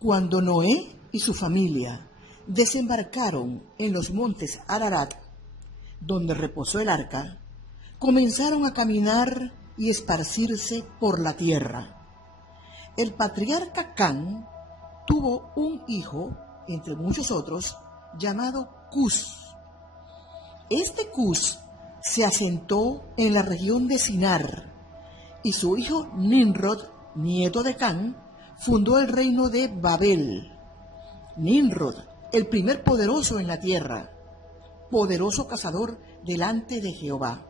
Cuando Noé y su familia desembarcaron en los montes Ararat, donde reposó el arca, comenzaron a caminar y esparcirse por la tierra. El patriarca Cam tuvo un hijo, entre muchos otros, llamado Cus. Este Cus se asentó en la región de Sinar, y su hijo Nimrod, nieto de Cam, fundó el reino de Babel. Nimrod, el primer poderoso en la tierra, poderoso cazador delante de Jehová.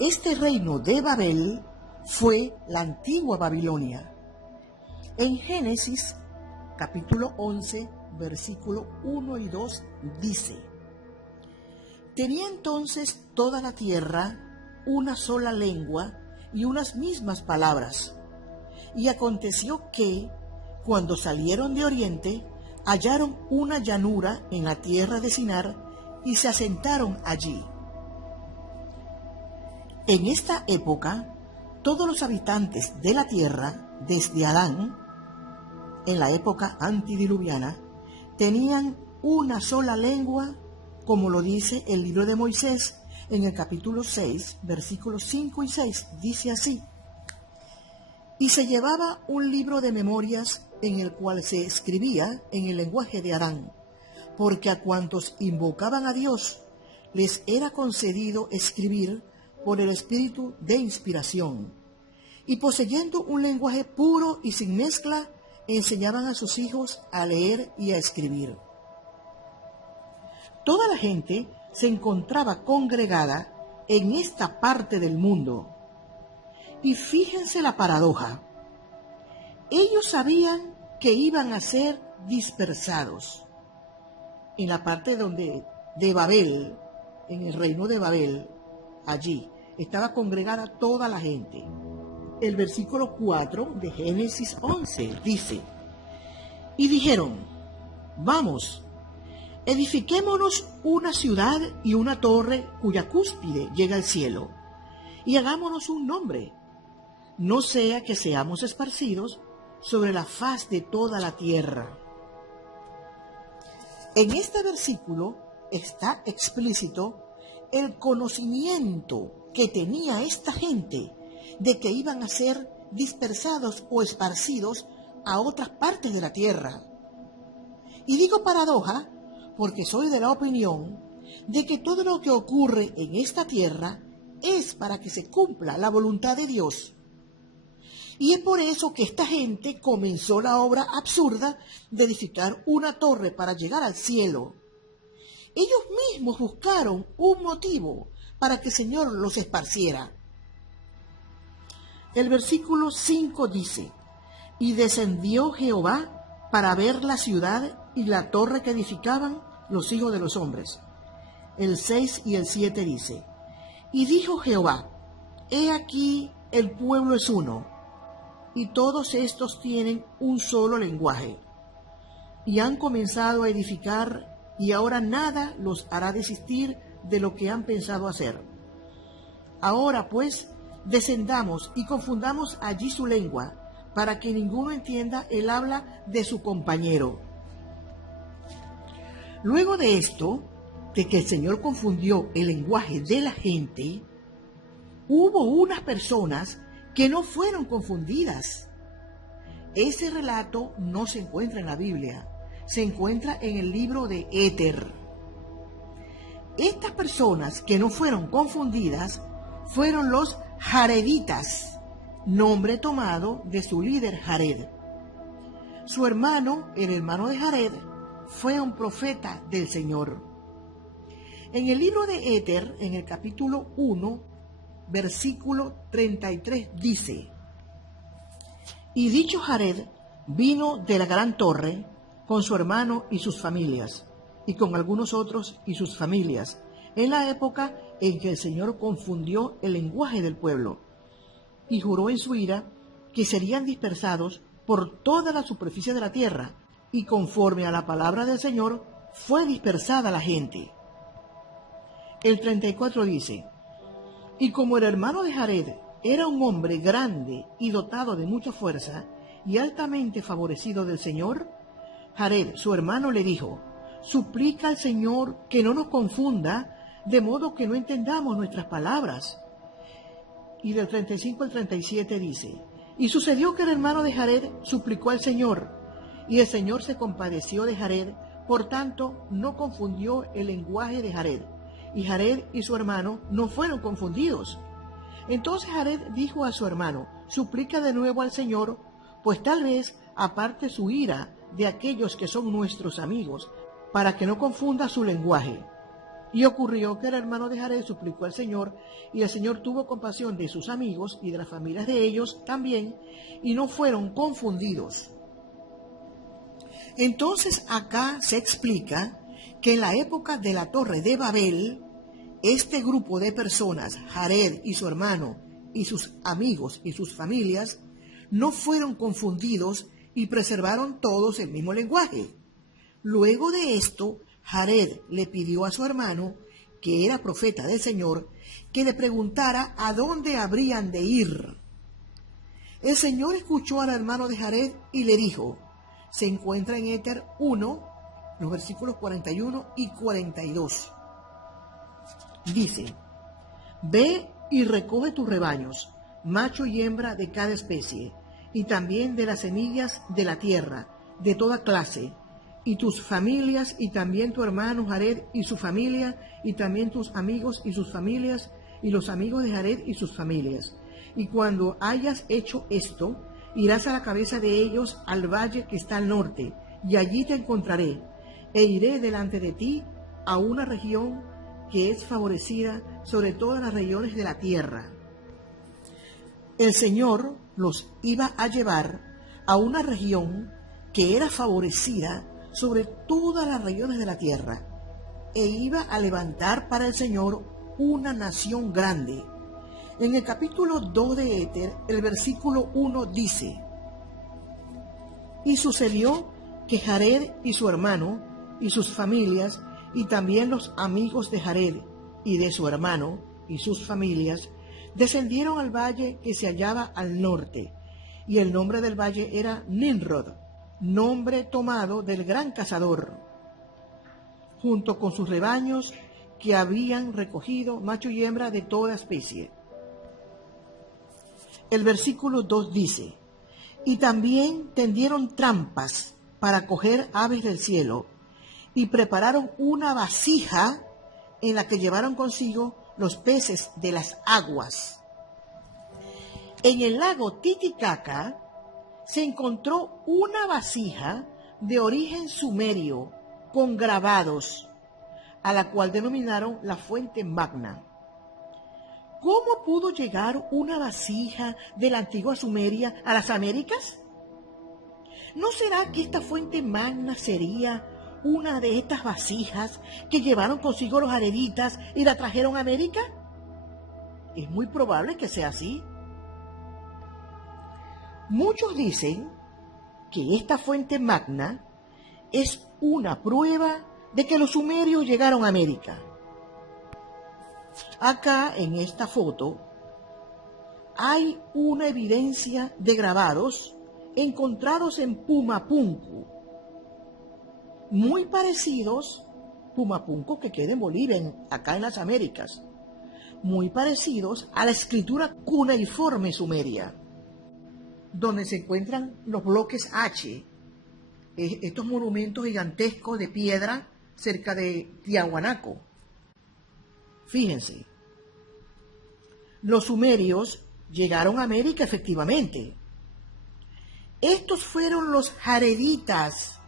Este reino de Babel fue la antigua Babilonia. En Génesis, capítulo 11, versículo 1 y 2, dice: Tenía entonces toda la tierra una sola lengua y unas mismas palabras. Y aconteció que, cuando salieron de oriente, hallaron una llanura en la tierra de Sinar y se asentaron allí. En esta época, todos los habitantes de la tierra, desde Adán, en la época antidiluviana, tenían una sola lengua, como lo dice el libro de Moisés en el capítulo 6, versículos 5 y 6, dice así: Y se llevaba un libro de memorias en el cual se escribía en el lenguaje de Adán, porque a cuantos invocaban a Dios les era concedido escribir por el espíritu de inspiración, y poseyendo un lenguaje puro y sin mezcla, enseñaban a sus hijos a leer y a escribir. Toda la gente se encontraba congregada en esta parte del mundo. Y fíjense la paradoja. Ellos sabían que iban a ser dispersados. En la parte de Babel, en el reino de Babel, allí estaba congregada toda la gente. El versículo 4 de Génesis 11 dice: Y dijeron: Vamos, edifiquémonos una ciudad y una torre cuya cúspide llega al cielo, y hagámonos un nombre, no sea que seamos esparcidos sobre la faz de toda la tierra. En este versículo está explícito el conocimiento que tenía esta gente de que iban a ser dispersados o esparcidos a otras partes de la tierra. Y digo paradoja porque soy de la opinión de que todo lo que ocurre en esta tierra es para que se cumpla la voluntad de Dios. Y es por eso que esta gente comenzó la obra absurda de edificar una torre para llegar al cielo. Ellos mismos buscaron un motivo para que el Señor los esparciera. El versículo 5 dice: Y descendió Jehová para ver la ciudad y la torre que edificaban los hijos de los hombres. El 6 y el 7 dice: Y dijo Jehová: He aquí el pueblo es uno, y todos estos tienen un solo lenguaje, y han comenzado a edificar, y ahora nada los hará desistir de lo que han pensado hacer. Ahora pues, descendamos y confundamos allí su lengua, para que ninguno entienda el habla de su compañero. Luego de esto, de que el Señor confundió el lenguaje de la gente, hubo unas personas que no fueron confundidas. Ese relato no se encuentra en la Biblia, se encuentra en el libro de Éter. Estas personas que no fueron confundidas fueron los jareditas, nombre tomado de su líder Jared. Su hermano, el hermano de Jared, fue un profeta del Señor. En el libro de Éter, en el capítulo 1, versículo 33, dice: Y dicho Jared vino de la gran torre con su hermano y sus familias, y con algunos otros y sus familias, en la época en que el Señor confundió el lenguaje del pueblo, y juró en su ira que serían dispersados por toda la superficie de la tierra, y conforme a la palabra del Señor fue dispersada la gente. El 34 dice: Y como el hermano de Jared era un hombre grande y dotado de mucha fuerza, y altamente favorecido del Señor, Jared, su hermano, le dijo: suplica al Señor que no nos confunda, de modo que no entendamos nuestras palabras. Y del 35 al 37 dice: y sucedió que el hermano de Jared suplicó al Señor, y el Señor se compadeció de Jared, por tanto no confundió el lenguaje de Jared, y Jared y su hermano no fueron confundidos. Entonces Jared dijo a su hermano: suplica de nuevo al Señor, pues tal vez aparte su ira de aquellos que son nuestros amigos, para que no confunda su lenguaje. Y ocurrió que el hermano de Jared suplicó al Señor, y el Señor tuvo compasión de sus amigos y de las familias de ellos también, y no fueron confundidos. Entonces acá se explica que en la época de la Torre de Babel, este grupo de personas, Jared y su hermano, y sus amigos y sus familias, no fueron confundidos y preservaron todos el mismo lenguaje. Luego de esto, Jared le pidió a su hermano, que era profeta del Señor, que le preguntara a dónde habrían de ir. El Señor escuchó al hermano de Jared y le dijo, se encuentra en Éter 1, los versículos 41 y 42. Dice: ve y recoge tus rebaños, macho y hembra de cada especie, y también de las semillas de la tierra, de toda clase, y tus familias, y también tu hermano Jared y su familia, y también tus amigos y sus familias, y los amigos de Jared y sus familias. Y cuando hayas hecho esto, irás a la cabeza de ellos al valle que está al norte, y allí te encontraré, e iré delante de ti a una región que es favorecida sobre todas las regiones de la tierra. El Señor los iba a llevar a una región que era favorecida sobre todas las regiones de la tierra, e iba a levantar para el Señor una nación grande. En el capítulo 2 de Éter, el versículo 1 dice: y sucedió que Jared y su hermano y sus familias, y también los amigos de Jared y de su hermano y sus familias, descendieron al valle que se hallaba al norte, y el nombre del valle era Nimrod, nombre tomado del gran cazador, junto con sus rebaños que habían recogido, macho y hembra de toda especie. El versículo 2 dice: y también tendieron trampas para coger aves del cielo, y prepararon una vasija en la que llevaron consigo los peces de las aguas. En el lago Titicaca se encontró una vasija de origen sumerio con grabados, a la cual denominaron la fuente magna. ¿Cómo pudo llegar una vasija de la antigua Sumeria a las Américas? ¿No será que esta fuente magna sería una de estas vasijas que llevaron consigo los jareditas y la trajeron a América? Es muy probable que sea así. Muchos dicen que esta fuente magna es una prueba de que los sumerios llegaron a América. Acá en esta foto hay una evidencia de grabados encontrados en Pumapunku, muy parecidos, Pumapunku que queda en Bolivia, acá en las Américas, muy parecidos a la escritura cuneiforme sumeria, donde se encuentran los bloques H, estos monumentos gigantescos de piedra cerca de Tiahuanaco. Fíjense, los sumerios llegaron a América efectivamente. Estos fueron los jareditas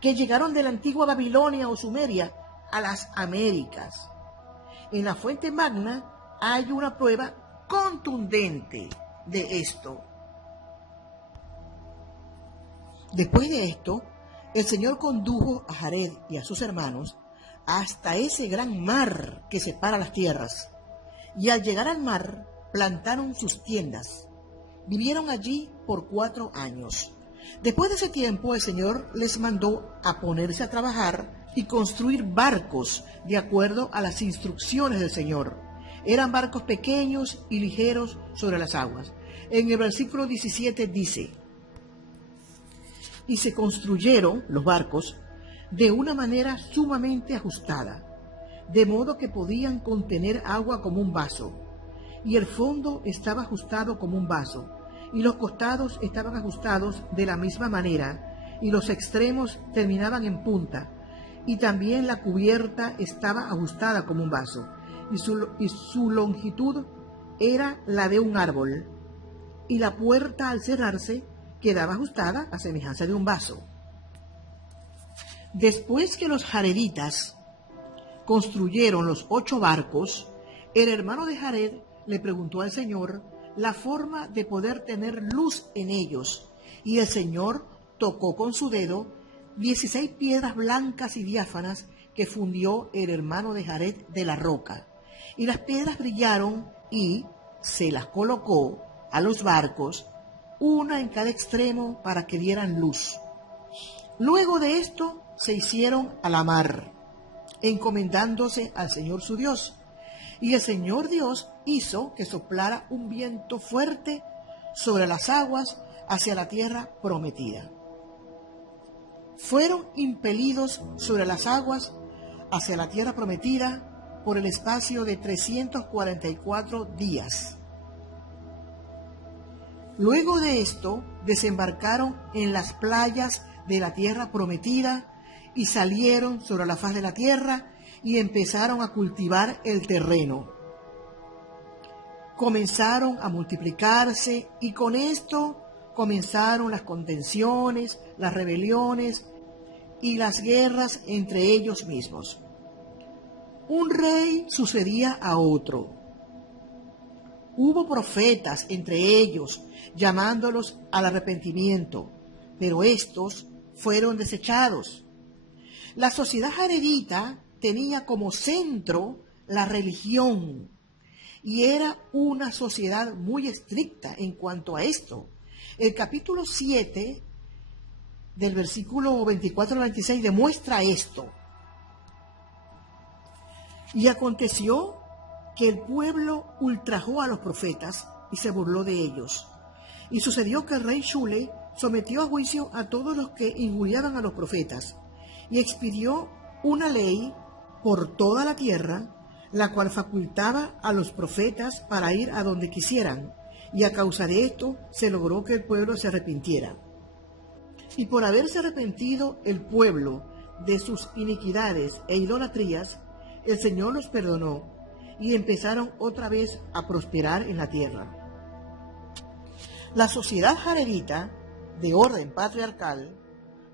que llegaron de la antigua Babilonia o Sumeria a las Américas. En la fuente magna hay una prueba contundente de esto. Después de esto, el Señor condujo a Jared y a sus hermanos hasta ese gran mar que separa las tierras, y al llegar al mar plantaron sus tiendas. Vivieron allí por 4 años. Después de ese tiempo, el Señor les mandó a ponerse a trabajar y construir barcos de acuerdo a las instrucciones del Señor. Eran barcos pequeños y ligeros sobre las aguas. En el versículo 17 dice: y se construyeron los barcos de una manera sumamente ajustada, de modo que podían contener agua como un vaso, y el fondo estaba ajustado como un vaso, y los costados estaban ajustados de la misma manera, y los extremos terminaban en punta, y también la cubierta estaba ajustada como un vaso, y su longitud era la de un árbol, y la puerta al cerrarse quedaba ajustada a semejanza de un vaso. Después que los jareditas construyeron los 8 barcos, el hermano de Jared le preguntó al Señor la forma de poder tener luz en ellos, y el Señor tocó con su dedo 16 piedras blancas y diáfanas que fundió el hermano de Jared de la roca, y las piedras brillaron y se las colocó a los barcos, una en cada extremo para que dieran luz. Luego de esto se hicieron a la mar, encomendándose al Señor su Dios. Y el Señor Dios hizo que soplara un viento fuerte sobre las aguas hacia la tierra prometida. Fueron impelidos sobre las aguas hacia la tierra prometida por el espacio de 344 días. Luego de esto, desembarcaron en las playas de la tierra prometida y salieron sobre la faz de la tierra y empezaron a cultivar el terreno. Comenzaron a multiplicarse y con esto comenzaron las contenciones, las rebeliones y las guerras entre ellos mismos. Un rey sucedía a otro. Hubo profetas entre ellos, llamándolos al arrepentimiento, pero estos fueron desechados. La sociedad jaredita tenía como centro la religión y era una sociedad muy estricta en cuanto a esto. El capítulo 7 del versículo 24 al 26 demuestra esto. Y aconteció que el pueblo ultrajó a los profetas y se burló de ellos. Y sucedió que el rey Shule sometió a juicio a todos los que injuriaban a los profetas y expidió una ley por toda la tierra, la cual facultaba a los profetas para ir a donde quisieran, y a causa de esto se logró que el pueblo se arrepintiera. Y por haberse arrepentido el pueblo de sus iniquidades e idolatrías, el Señor los perdonó y empezaron otra vez a prosperar en la tierra. La sociedad jaredita, de orden patriarcal,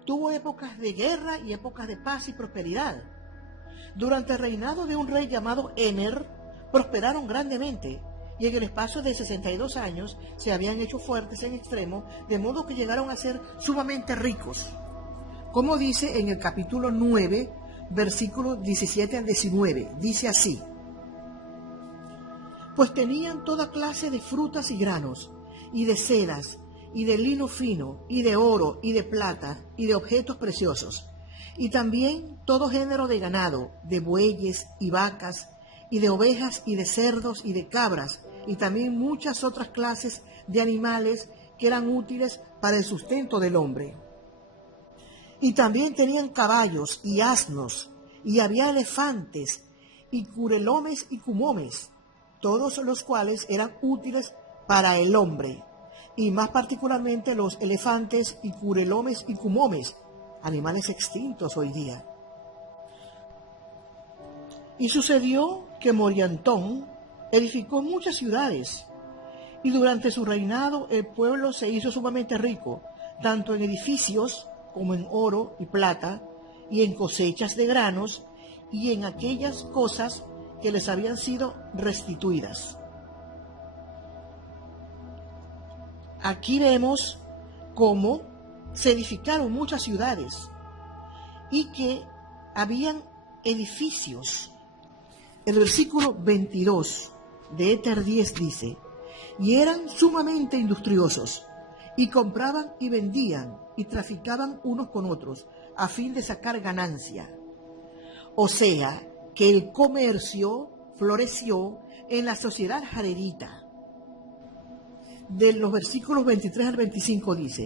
tuvo épocas de guerra y épocas de paz y prosperidad. Durante el reinado de un rey llamado Emer, prosperaron grandemente, y en el espacio de 62 años se habían hecho fuertes en extremo, de modo que llegaron a ser sumamente ricos. Como dice en el capítulo 9, versículos 17 al 19, dice así: pues tenían toda clase de frutas y granos, y de sedas, y de lino fino, y de oro, y de plata, y de objetos preciosos, y también todo género de ganado, de bueyes y vacas, y de ovejas, y de cerdos, y de cabras, y también muchas otras clases de animales que eran útiles para el sustento del hombre. Y también tenían caballos y asnos, y había elefantes, y curelomes y cumomes, todos los cuales eran útiles para el hombre, y más particularmente los elefantes y curelomes y cumomes, animales extintos hoy día. Y sucedió que Moriantón edificó muchas ciudades, y durante su reinado el pueblo se hizo sumamente rico, tanto en edificios como en oro y plata, y en cosechas de granos, y en aquellas cosas que les habían sido restituidas. Aquí vemos cómo se edificaron muchas ciudades y que habían edificios. El versículo 22 de Éter 10 dice: y eran sumamente industriosos, y compraban y vendían, y traficaban unos con otros, a fin de sacar ganancia. O sea, que el comercio floreció en la sociedad jaredita. De los versículos 23 al 25 dice: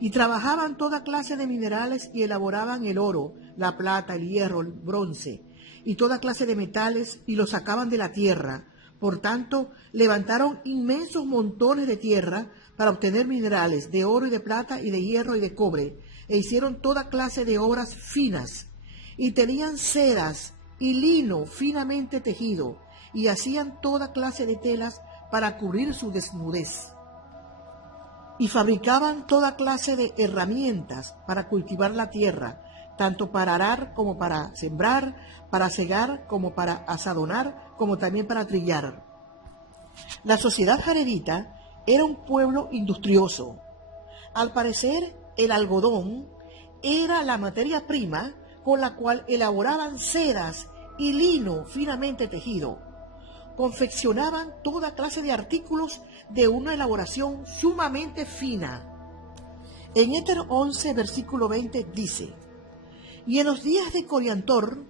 y trabajaban toda clase de minerales y elaboraban el oro, la plata, el hierro, el bronce y toda clase de metales y los sacaban de la tierra. Por tanto, levantaron inmensos montones de tierra para obtener minerales de oro y de plata y de hierro y de cobre, e hicieron toda clase de obras finas, y tenían sedas y lino finamente tejido, y hacían toda clase de telas para cubrir su desnudez. Y fabricaban toda clase de herramientas para cultivar la tierra, tanto para arar como para sembrar, para segar como para asadonar, como también para trillar. La sociedad jaredita era un pueblo industrioso. Al parecer, el algodón era la materia prima con la cual elaboraban sedas y lino finamente tejido. Confeccionaban toda clase de artículos de una elaboración sumamente fina. En Éter 11, versículo 20 dice: y en los días de Coriantor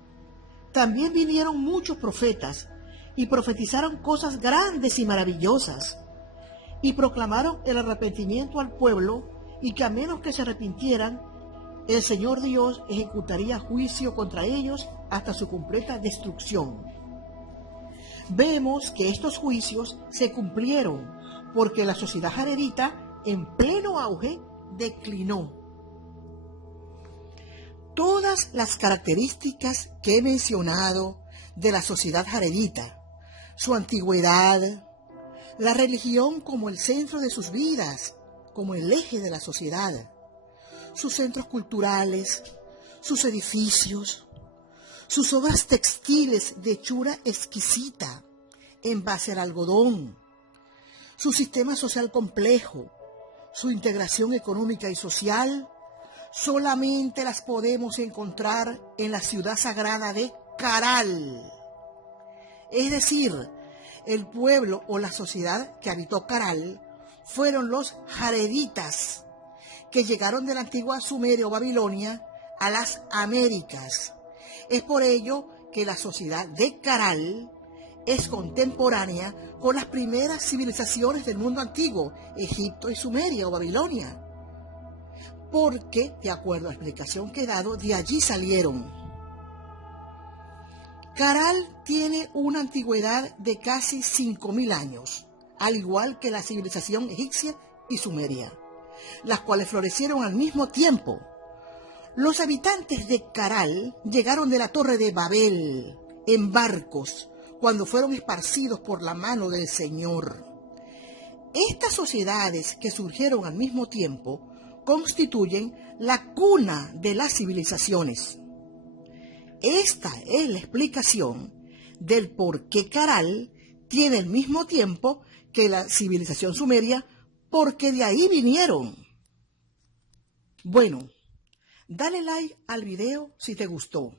también vinieron muchos profetas y profetizaron cosas grandes y maravillosas, y proclamaron el arrepentimiento al pueblo, y que a menos que se arrepintieran, el Señor Dios ejecutaría juicio contra ellos hasta su completa destrucción. Vemos que estos juicios se cumplieron porque la sociedad jaredita, en pleno auge, declinó. Todas las características que he mencionado de la sociedad jaredita, su antigüedad, la religión como el centro de sus vidas, como el eje de la sociedad, sus centros culturales, sus edificios, sus obras textiles de hechura exquisita en base al algodón, su sistema social complejo, su integración económica y social, solamente las podemos encontrar en la ciudad sagrada de Caral. Es decir, el pueblo o la sociedad que habitó Caral fueron los jareditas, que llegaron de la antigua Sumeria o Babilonia a las Américas. Es por ello que la sociedad de Caral es contemporánea con las primeras civilizaciones del mundo antiguo, Egipto y Sumeria o Babilonia, porque, de acuerdo a la explicación que he dado, de allí salieron. Caral tiene una antigüedad de casi 5.000 años, al igual que la civilización egipcia y sumeria, las cuales florecieron al mismo tiempo. Los habitantes de Caral llegaron de la Torre de Babel en barcos cuando fueron esparcidos por la mano del Señor. Estas sociedades que surgieron al mismo tiempo constituyen la cuna de las civilizaciones. Esta es la explicación del por qué Caral tiene el mismo tiempo que la civilización sumeria, porque de ahí vinieron. Bueno, dale like al video si te gustó.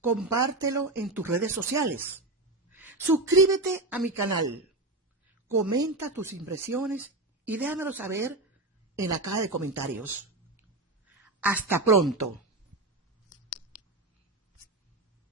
Compártelo en tus redes sociales. Suscríbete a mi canal. Comenta tus impresiones y déjamelo saber en la caja de comentarios. Hasta pronto.